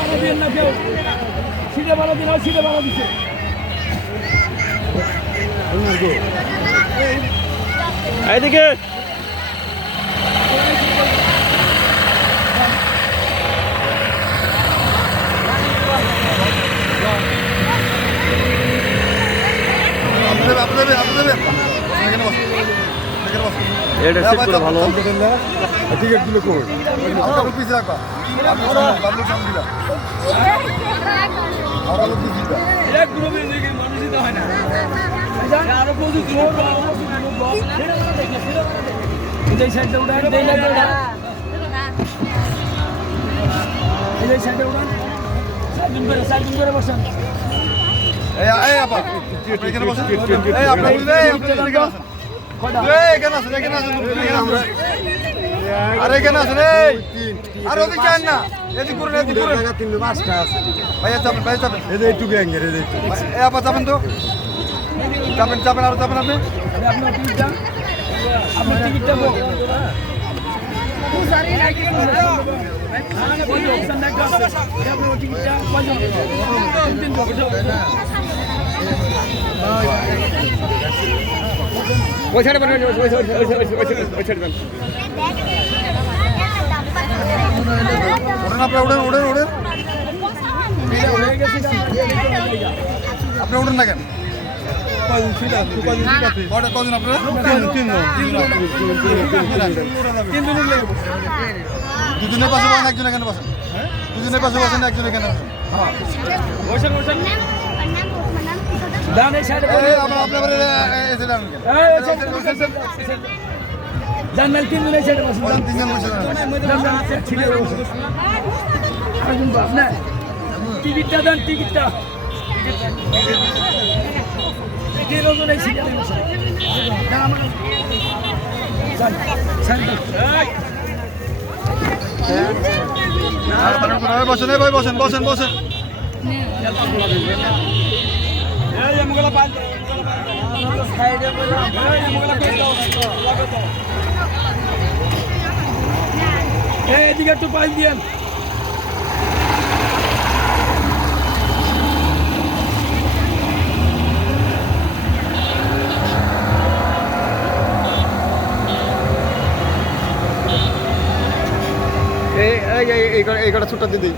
ভালো দিন না কেউ সিটে ভালো দিন আর সিটে ভালো দিচ্ছে এইদিকে এটা সেট করে ভালো টিকিট গুলো কই আমার পিছে রাখবা বাবলু সামনে দিবা আমার লোক দিবা এক গ্রুপে দেখে মানুষই তো হয় না আরো প্রচুর লোক এই সাইডে উড়ান এই সাইডে উড়ান এই সাইডে উড়ান সাইড করে বসেন এই আপা এখানে বসেন এই আপনি বুঝলে এখানে আসেন এখানে আসেন আমরা আরে এখানে আসেন এই আর ওদিকে যান না এদিক করে এদিক করে জায়গা তিন পাঁচটা আছে ভাই যাবেন এই যে একটু ব্যাঙ্গের এই যে এই আপা যাবেন তো যাবেন আর যাবেন আপনি আপনার টিকিটটা বল ওই সাইডে বানান ওই সাইডে উড়েন আপনি উড়েন না কেন কদিন আপনারা দুজনের পাশে বসেন একজন এখানে বসেন দুজনের পাশে বসেন একজন এখানে বসেন ডান এই সাইডে জানাল তিনজন এই সাইডে বসুন তিনজন বসে আপনার টিকিটটা দেন টিকিটটা তিনজন এই সিটে বসুন বসেন বসেন বসেন এদিকে একটু পাইল দিয়েন এই কটা ছোট্ট দিদি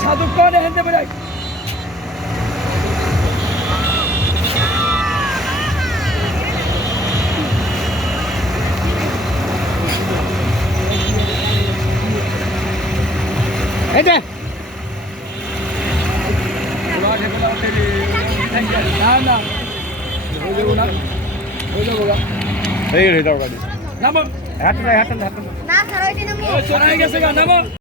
সাধু কোন হেনতে বেড়াই এইটা না না এই রে দাও গাড়ি নামো হাঁটতে না স্যার ওই দিন আমি চড়াই গেছে গা নামো